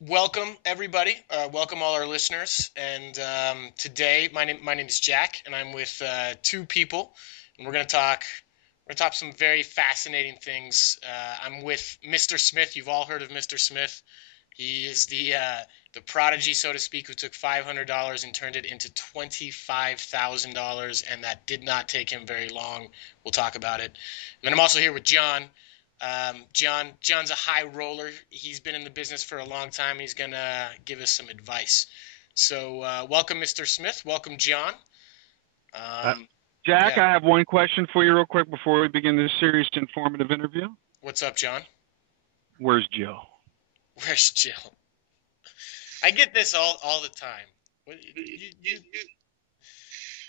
Welcome everybody. Welcome all our listeners. And today, my name is Jack, and I'm with two people, and we're gonna talk some very fascinating things. I'm with Mr. Smith. You've all heard of Mr. Smith. He is the prodigy, so to speak, who took $500 and turned it into $25,000, and that did not take him very long. We'll talk about it. And then I'm also here with John. John's a high roller. He's been in the business for a long time. He's gonna give us some advice. So welcome, Mr. Smith. Welcome, John. Uh, Um, Jack, yeah. I have one question for you real quick before we begin this serious, informative interview. What's up, John? Where's Joe? Where's Jill? I get this all the time.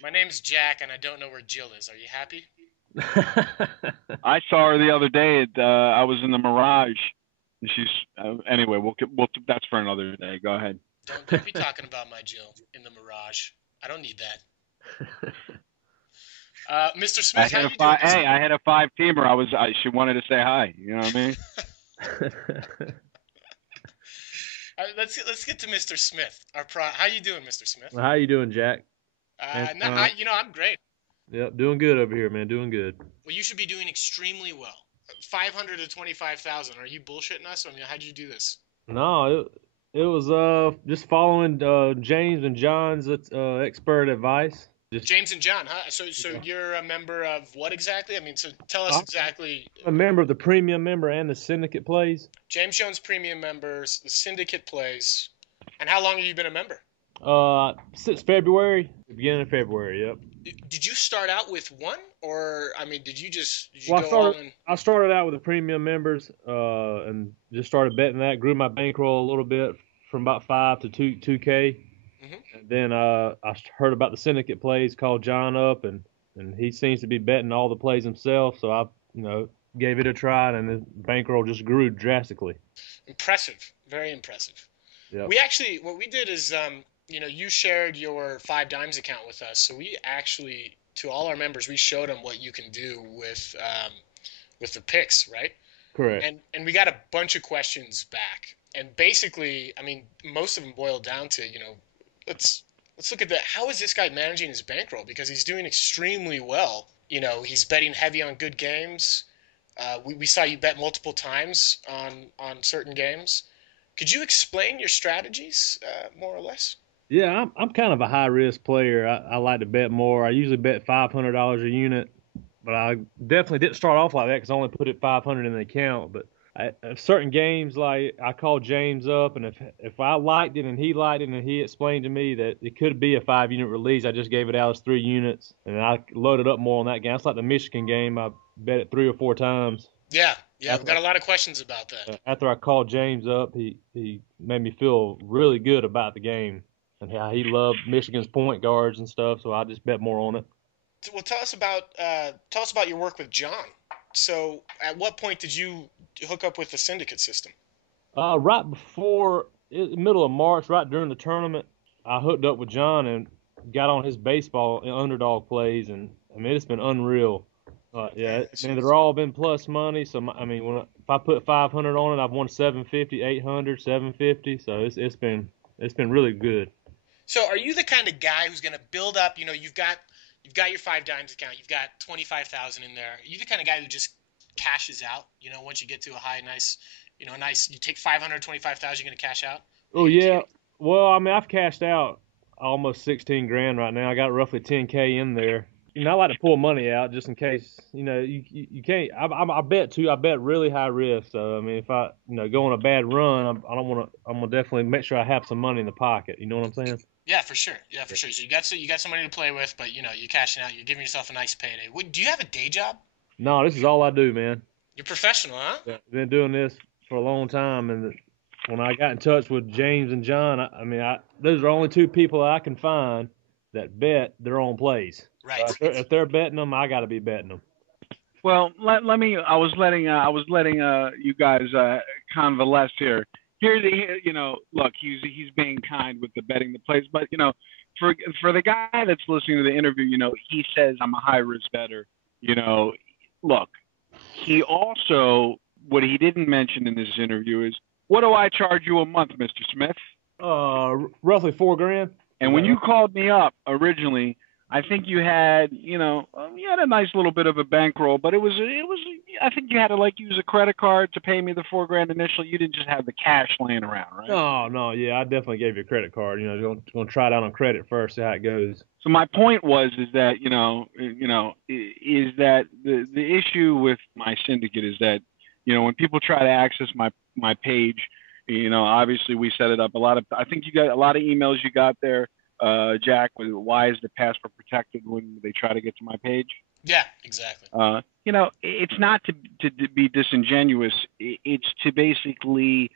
My name's Jack, and I don't know where Jill is. Are you happy? I saw her the other day. I was in the Mirage, and she's anyway. That's for another day. Go ahead. Don't be talking about my Jill in the Mirage. I don't need that. Mr. I Smith, how had a you doing five. this Hey, I evening? had a five teamer. She wanted to say hi. You know what I mean? Let's get to Mr. Smith. How you doing, Mr. Smith? How you doing, Jack? Man, No, I'm great. yep, doing good over here, man. Doing good. Well, you should be doing extremely well. 500 to 25,000. Are you bullshitting us? I mean, how'd you do this? No, it was just following James and John's expert advice. Just James and John, huh? So you're a member of what exactly? I mean, so tell us I'm exactly. a member of the premium member and the syndicate plays. James Jones Premium members, the Syndicate plays, and how long have you been a member? Since February, the beginning of February. Yep. Did you start out with one, or I mean, did you Well, go all in? I started out with the premium members, and just started betting that. Grew my bankroll a little bit from about 5 to 2K. Hmm. And then I heard about the syndicate plays, called John up, and he seems to be betting all the plays himself. So I, gave it a try, and the bankroll just grew drastically. Impressive, very impressive. Yep. We actually, what we did is, you shared your Five Dimes account with us, so we actually, to all our members, we showed them what you can do with the picks, right? Correct. And we got a bunch of questions back, and basically, I mean, most of them boiled down to, let's look at the how is this guy managing his bankroll because he's doing extremely well. He's betting heavy on good games. We saw you bet multiple times on certain games. Could you explain your strategies, more or less? Yeah, I'm kind of a high risk player. I like to bet more. I usually bet $500 a unit, but I definitely didn't start off like that because I only put it 500 in the account. But certain games, like I called James up, and if I liked it and he liked it, and he explained to me that it could be a 5 unit release, I just gave it out as 3 units, and I loaded up more on that game. It's like the Michigan game. I bet it 3 or 4 times. Yeah, yeah, we've After got a lot of questions about that. after I called James up, he made me feel really good about the game and how he loved Michigan's point guards and stuff. So I just bet more on it. Well, tell us about your work with John. So, at what point did you hook up with the syndicate system? Right before middle of March, right during the tournament, I hooked up with John and got on his baseball and underdog plays, and I mean it's been unreal. Yeah, Nice. man, they're all been plus money. So I mean, if I put 500 on it, I've won 750, 800, 750. So it's been really good. So, are you the kind of guy who's going to build up? You've got your Five Dimes account. You've got 25,000 in there. Are you the kind of guy who just cashes out? Once you get to a high, nice, a nice. You take 500, 25,000. You're going to cash out. Oh You keep. yeah. Well, I mean, I've cashed out almost 16 grand right now. I got roughly 10K in there. I like to pull money out just in case. You can't. I bet too. I bet really high risk. So I mean, if I go on a bad run, I don't want to. I'm gonna definitely make sure I have some money in the pocket. You know what I'm saying? Yeah, for sure. Yeah, for sure. So you got some money to play with, but you're cashing out. You're giving yourself a nice payday. Do you have a day job? No, this is all I do, man. You're professional, huh? Yeah. Been doing this for a long time, and when I got in touch with James and John, I mean, those are only two people I can find that bet their own plays. So Right. if they're betting them, I got to be betting them. Well, let me. I was letting you guys convalesce here. Look, he's being kind with the betting the plays, but for the guy that's listening to the interview, he says I'm a high risk better. You know, look, he also what he didn't mention in this interview is What do I charge you a month, Mr. Smith? Roughly $4,000. And when you called me up originally, I think you had, you had a nice little bit of a bankroll, but it was. I think you had to use a credit card to pay me the $4,000 initially. You didn't just have the cash laying around, right? No, yeah, I definitely gave you a credit card. Gonna try it out on credit first, see how it goes. So my point is that is that the issue with my syndicate is that when people try to access my page, obviously we set it up. I think you got a lot of emails you got there, Jack, with why is the password protected when they try to get to my page? Yeah, exactly. It's not to be disingenuous. It's to basically,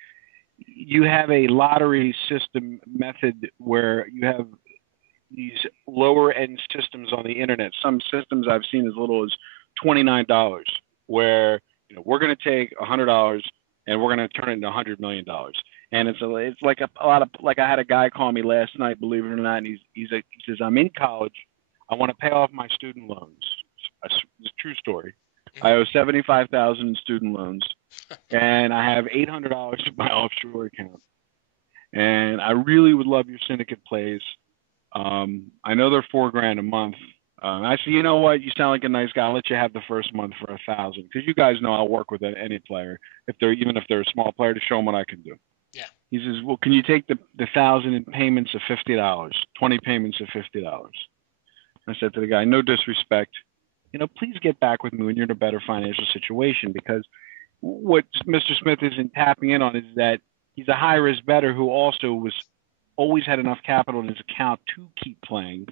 you have a lottery system method where you have these lower end systems on the internet. Some systems I've seen as little as $29, where we're going to take $100 and we're going to turn it into $100 million. And it's like a lot of, like, I had a guy call me last night, believe it or not, and he says, I'm in college, I want to pay off my student loans. It's a true story. I owe $75,000 in student loans, and I have $800 in my offshore account. And I really would love your syndicate plays. I know they're $4,000 a month. I said, you know what? You sound like a nice guy. I'll let you have the first month for $1,000, because you guys know I'll work with any player, even if they're a small player, to show them what I can do. Yeah. He says, well, can you take the $1,000 in payments of $50, 20 payments of $50? I said to the guy, no disrespect, please get back with me when you're in a better financial situation, because what Mr. Smith isn't tapping in on is that he's a high risk bettor who also always had enough capital in his account to keep playing,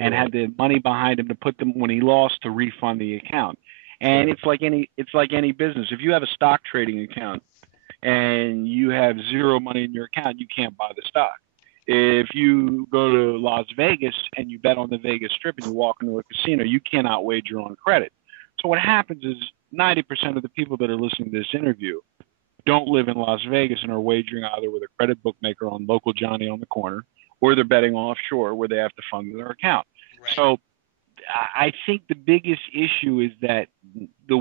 and had the money behind him to put them when he lost to refund the account. And it's like any business. If you have a stock trading account and you have zero money in your account, you can't buy the stock. If you go to Las Vegas and you bet on the Vegas Strip and you walk into a casino, you cannot wager on credit. So what happens is 90% of the people that are listening to this interview don't live in Las Vegas and are wagering either with a credit bookmaker on local Johnny on the corner, or they're betting offshore where they have to fund their account. Right. So I think the biggest issue is that the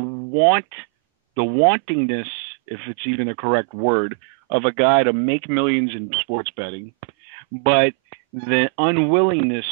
wantingness, if it's even a correct word, of a guy to make millions in sports betting, but the unwillingness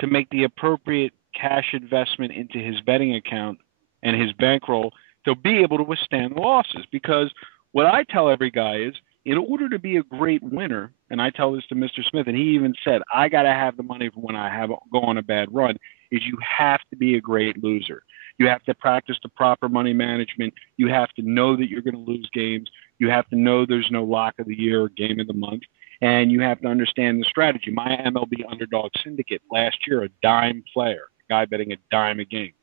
to make the appropriate cash investment into his betting account and his bankroll to be able to withstand the losses. Because what I tell every guy is, in order to be a great winner, and I tell this to Mr. Smith, and he even said, I got to have the money for when I go on a bad run, is you have to be a great loser. You have to practice the proper money management. You have to know that you're going to lose games. You have to know there's no lock of the year or game of the month. And you have to understand the strategy. My MLB Underdog Syndicate last year, a dime player, a guy betting a dime a game,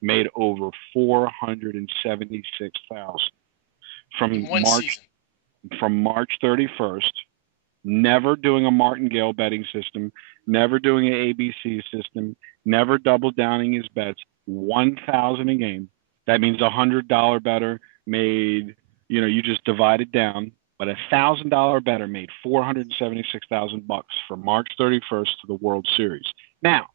made over $476,000 from March 31st, never doing a martingale betting system, never doing an ABC system, never double downing his bets, $1,000 a game. That means $100 bettor made, you just divide it down, but $1,000 bettor made $476,000 from March 31st to the World Series. Now,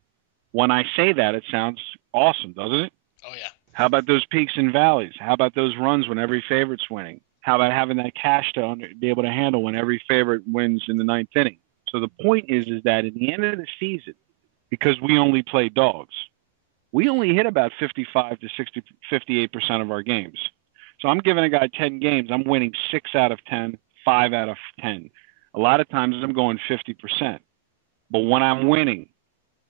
when I say that, it sounds awesome, doesn't it? Oh, yeah. How about those peaks and valleys? How about those runs when every favorite's winning? How about having that cash to be able to handle when every favorite wins in the ninth inning? So the point is that at the end of the season, because we only play dogs, we only hit about 55 to 58% of our games. So I'm giving a guy 10 games. I'm winning 6 out of 10, 5 out of 10. A lot of times I'm going 50%. But when I'm winning,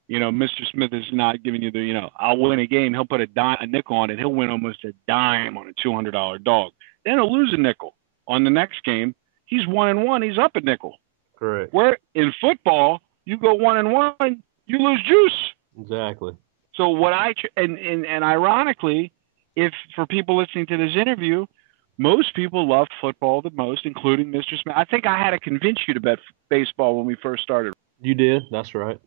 Mr. Smith is not giving you I'll win a game. He'll put a nickel on it. He'll win almost a dime on a $200 dog. Then he'll lose a nickel. On the next game, he's 1-1. He's up a nickel. Correct. Where in football, you go 1-1, you lose juice. Exactly. So what and ironically, if for people listening to this interview, most people love football the most, including Mr. Smith. I think I had to convince you to bet baseball when we first started. You did. That's right.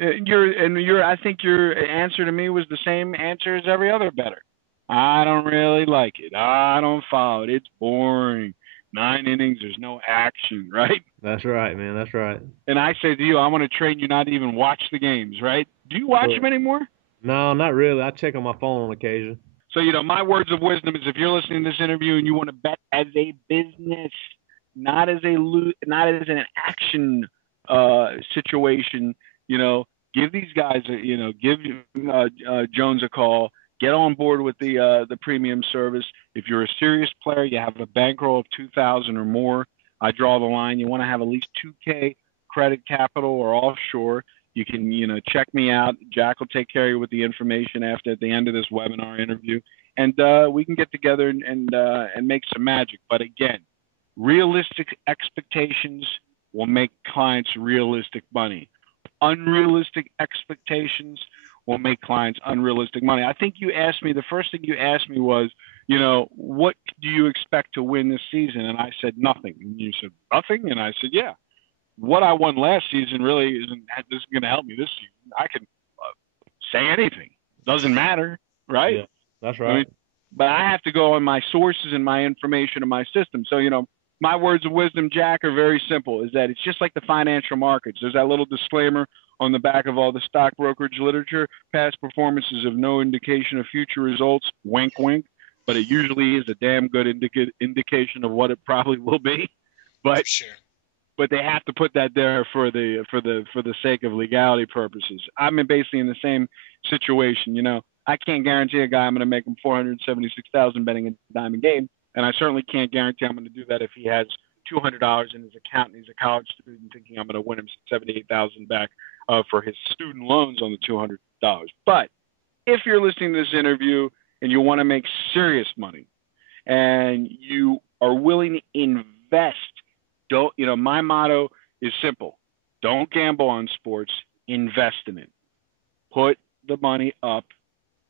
I think your answer to me was the same answer as every other bettor. I don't really like it. I don't follow it. It's boring. 9 innings, there's no action, right? That's right, man. That's right. And I say to you, I want to train you not to even watch the games, right? Do you watch them anymore? No, not really. I check on my phone on occasion. So, my words of wisdom is if you're listening to this interview and you want to bet as a business, not as not as an action situation, give these guys, give Jones a call. Get on board with the premium service. If you're a serious player, you have a bankroll of 2,000 or more. I draw the line. You want to have at least 2K credit capital or offshore. You can, check me out. Jack will take care of you with the information at the end of this webinar interview, and we can get together and make some magic. But again, realistic expectations will make clients realistic money. Unrealistic expectations will make clients unrealistic money. I think the first thing you asked me was, what do you expect to win this season? And I said nothing. And you said nothing, and I said, yeah. What I won last season really isn't going to help me this season. I can say anything. Doesn't matter, right? Yeah, that's right. But I have to go on my sources and my information and my system. So, my words of wisdom, Jack, are very simple, is that it's just like the financial markets. There's that little disclaimer on the back of all the stock brokerage literature. Past performances have no indication of future results. Wink, wink. But it usually is a damn good indication of what it probably will be. But sure. But they have to put that there for the sake of legality purposes. I'm basically in the same situation. I can't guarantee a guy I'm going to make him $476,000 betting a diamond game, and I certainly can't guarantee I'm going to do that if he has $200 in his account and he's a college student thinking I'm going to win him $78,000 back for his student loans on the $200. But if you're listening to this interview and you want to make serious money and you are willing to invest, my motto is simple. Don't gamble on sports, invest in it. Put the money up,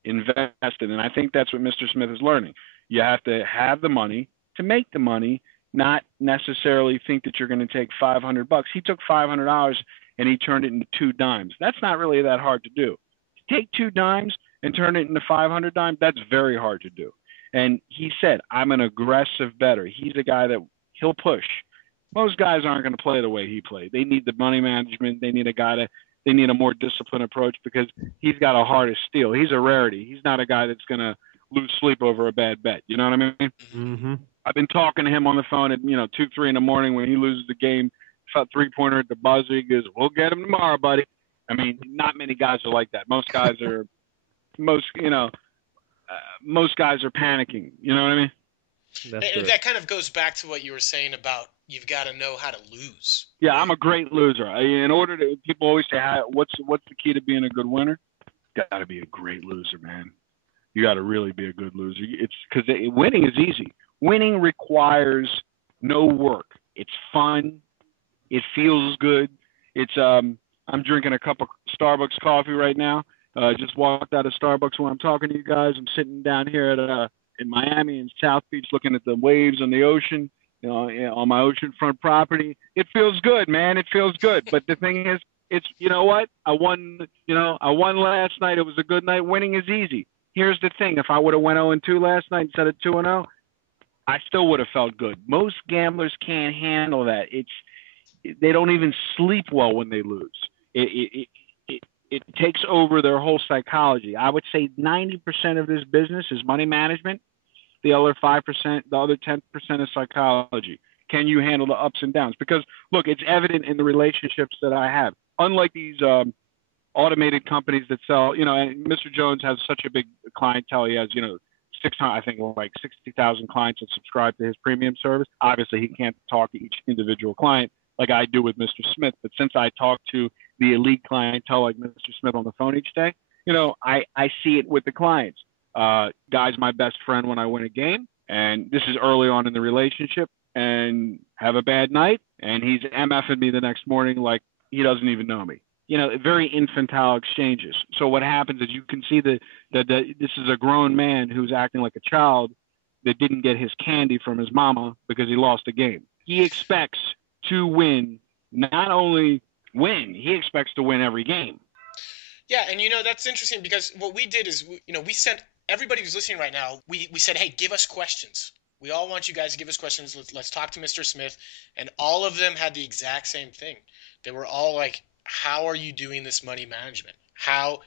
invest in it. And I think that's what Mr. Smith is learning. You have to have the money to make the money, not necessarily think that you're going to take $500. He took $500 and he turned it into 2 dimes. That's not really that hard to do. Take 2 dimes and turn it into 500 dimes, that's very hard to do. And he said, I'm an aggressive bettor. He's a guy that he'll push. Most guys aren't going to play the way he played. They need the money management. They need a more disciplined approach because he's got a heart of steel. He's a rarity. He's not a guy that's going to lose sleep over a bad bet. You know what I mean? Mm-hmm. I've been talking to him on the phone at 2, 3 in the morning when he loses the game, 3-pointer at the buzzer. He goes, "We'll get him tomorrow, buddy." I mean, not many guys are like that. Most guys are, most guys are panicking. You know what I mean? That kind of goes back to what you were saying about you've got to know how to lose. Yeah, I'm a great loser. People always say, what's the key to being a good winner? Got to be a great loser, man. You got to really be a good loser. It's because winning is easy. Winning requires no work. It's fun. It feels good. I'm drinking a cup of Starbucks coffee right now. Just walked out of Starbucks when I'm talking to you guys. I'm sitting down here in Miami in South Beach looking at the waves on the ocean, on my oceanfront property. It feels good, man. It feels good. But the thing is, it's, what? I won last night. It was a good night. Winning is easy. Here's the thing. If I would have went 0-2 last night instead of 2-0, I still would have felt good. Most gamblers can't handle that. They don't even sleep well when they lose. It takes over their whole psychology. I would say 90% of this business is money management. The other 5%, the other 10% is psychology. Can you handle the ups and downs? Because, look, it's evident in the relationships that I have. Unlike these automated companies that sell, and Mr. Jones has such a big clientele. He has, 60,000 clients that subscribe to his premium service. Obviously, he can't talk to each individual client like I do with Mr. Smith. But since I talk to the elite clientele like Mr. Smith on the phone each day, I see it with the clients. Guy's my best friend when I win a game, and this is early on in the relationship, and have a bad night, and he's MFing me the next morning like he doesn't even know me. Very infantile exchanges. So what happens is you can see that this is a grown man who's acting like a child that didn't get his candy from his mama because he lost a game. He expects to win, not only win, he expects to win every game. Yeah, and that's interesting because what we did is, we sent everybody who's listening right now, we said, hey, give us questions. We all want you guys to give us questions. Let's talk to Mr. Smith. And all of them had the exact same thing. They were all like, how are you doing this money management?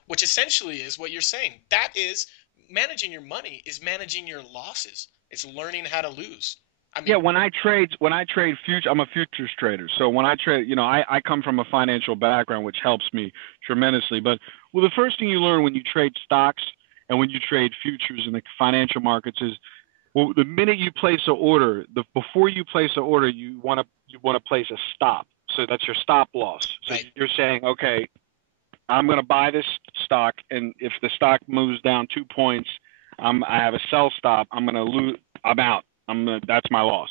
Which essentially is what you're saying. That is managing your money is managing your losses. It's learning how to lose. I mean, Yeah, when I trade future, I'm a futures trader. So when I trade, I come from a financial background, which helps me tremendously. But the first thing you learn when you trade stocks and when you trade futures in the financial markets is, well, the minute you place an order, before you place an order, you want to place a stop. So that's your stop loss. So right. you're saying, okay, I'm going to buy this stock, and if the stock moves down 2 points, I have a sell stop. I'm going to lose. I'm out. That's my loss.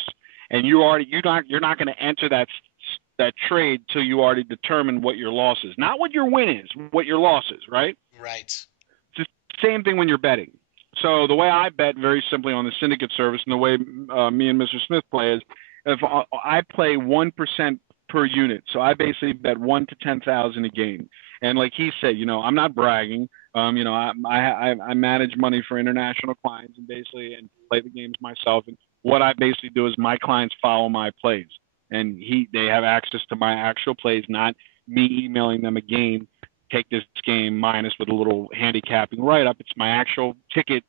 And you're not going to enter that trade till you already determine what your loss is, not what your win is, what your loss is, right? Right. It's the same thing when you're betting. So the way I bet, very simply, on the syndicate service, and the way me and Mr. Smith play is, if I play 1% per unit, so I basically bet 1 to 10,000 a game. And like he said, I'm not bragging. I manage money for international clients and play the games myself. And what I basically do is my clients follow my plays, and they have access to my actual plays, not me emailing them a game. Take this game minus with a little handicapping write-up. It's my actual ticket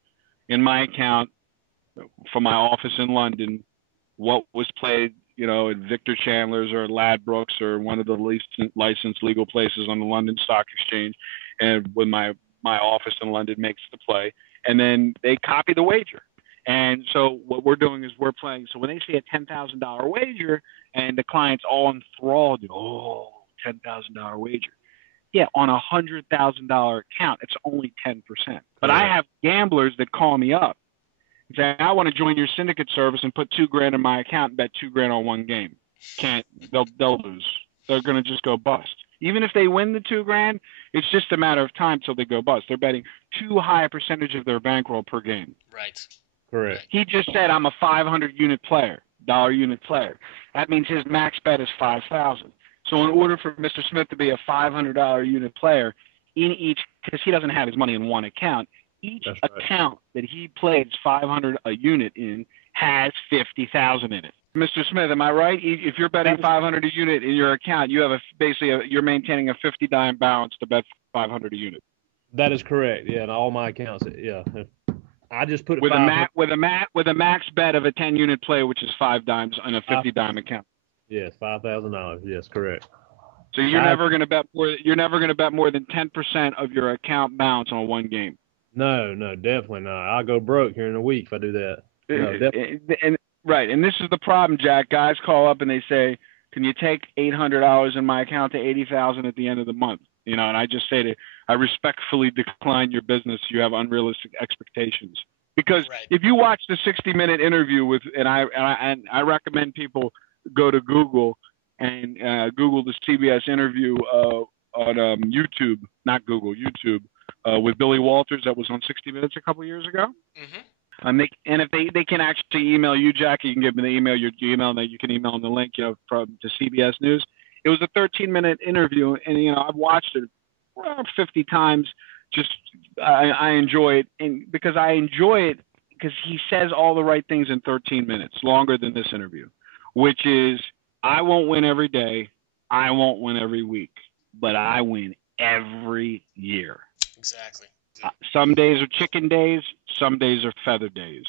in my account from my office in London. What was played, at Victor Chandler's or Ladbrokes or one of the licensed legal places on the London Stock Exchange, and when my office in London makes the play, and then they copy the wager. And so what we're doing is we're playing. So when they see a $10,000 wager and the client's all enthralled, $10,000 wager. Yeah, on a $100,000 account, it's only 10%. But I have gamblers that call me up and say, I want to join your syndicate service and put $2,000 in my account and bet $2,000 on one game. Can't. They'll lose. They're going to just go bust. Even if they win the $2,000, it's just a matter of time till they go bust. They're betting too high a percentage of their bankroll per game. Right. Correct. He just said, I'm a 500 unit player, dollar unit player. That means his max bet is 5,000. So in order for Mr. Smith to be a $500 unit player in each, because he doesn't have his money in one account, each account that he plays 500 a unit in has 50,000 in it. Mr. Smith, am I right? If you're betting 500 a unit in your account, you have you're maintaining a 50 dime balance to bet 500 a unit. That is correct. Yeah, in all my accounts. Yeah, I just put it with a max bet of a 10 unit play, which is 5 dimes on a 50 dime account. Yes, $5,000. Yes, correct. So you're never going to bet more. You're never going to bet more than 10% of your account balance on one game. No, definitely not. I'll go broke here in a week if I do that. No, Right, and this is the problem, Jack. Guys call up and they say, "Can you take $800 in my account to 80,000 at the end of the month?" And I just say I respectfully decline your business. You have unrealistic expectations. Because if you watch the 60-minute interview and I recommend people go to Google and Google the CBS interview on YouTube, not Google, YouTube, with Billy Walters that was on 60 Minutes a couple years ago. Mm-hmm. And if they can actually email you, Jack, you can give them the email, your email, and you can email them the link, from to CBS News. It was a 13-minute interview, and I've watched it 50 times. Just I enjoy it, and because I enjoy it because he says all the right things in 13 minutes, longer than this interview, which is I won't win every day, I won't win every week, but I win every year. Exactly. Some days are chicken days. Some days are feather days.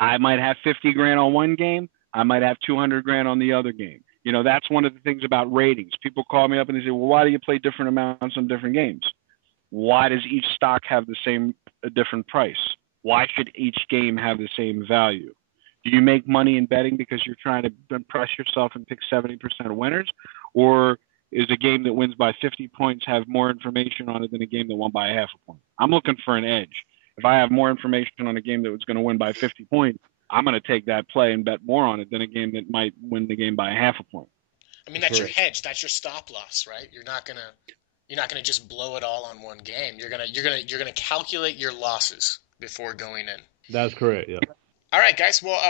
I might have 50 grand on one game. I might have 200 grand on the other game. That's one of the things about ratings. People call me up and they say, well, why do you play different amounts on different games? Why does each stock have a different price? Why should each game have the same value? Do you make money in betting because you're trying to impress yourself and pick 70% of winners? Or is a game that wins by 50 points have more information on it than a game that won by a half a point? I'm looking for an edge. If I have more information on a game that was going to win by 50 points, I'm going to take that play and bet more on it than a game that might win the game by a half a point. I mean, that's your hedge. That's your stop loss, right? You're not gonna just blow it all on one game. You're gonna calculate your losses before going in. That's correct. Yeah. All right, guys. Well,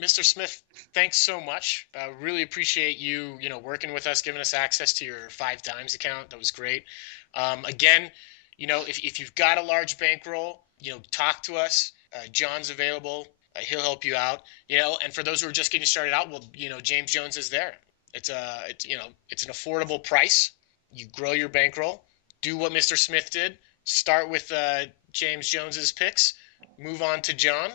Mr. Smith, thanks so much. Really appreciate you working with us, giving us access to your 5 Dimes account. That was great. Again, if you've got a large bankroll, talk to us. John's available. He'll help you out. And for those who are just getting started out, well, James Jones is there. It's an affordable price. You grow your bankroll. Do what Mr. Smith did. start with James Jones's picks, move on to John,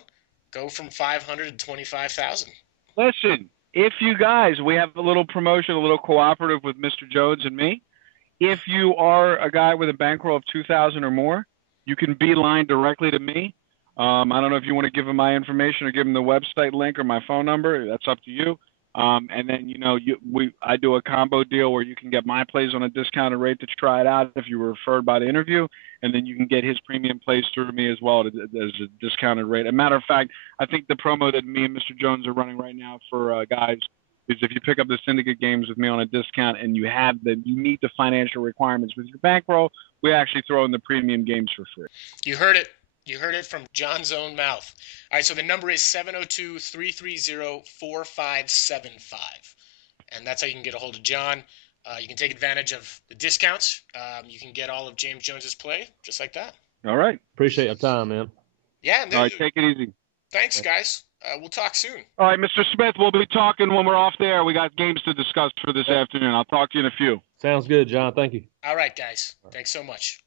go from 500 to 25,000. Listen, if you guys, we have a little promotion, a little cooperative with Mr. Jones and me. If you are a guy with a bankroll of 2,000 or more, you can beeline directly to me. I don't know if you want to give him my information or give him the website link or my phone number. That's up to you. And then, I do a combo deal where you can get my plays on a discounted rate to try it out if you were referred by the interview. And then you can get his premium plays through me as well as a discounted rate. As a matter of fact, I think the promo that me and Mr. Jones are running right now for guys is if you pick up the syndicate games with me on a discount and you meet the financial requirements with your bankroll, we actually throw in the premium games for free. You heard it. You heard it from John's own mouth. All right, so the number is 702-330-4575. And that's how you can get a hold of John. You can take advantage of the discounts. You can get all of James Jones's play just like that. All right. Appreciate your time, man. Yeah. All right, take it easy. Thanks, guys. We'll talk soon. All right, Mr. Smith, we'll be talking when we're off there. We got games to discuss for this afternoon. I'll talk to you in a few. Sounds good, John. Thank you. All right, guys. Thanks so much.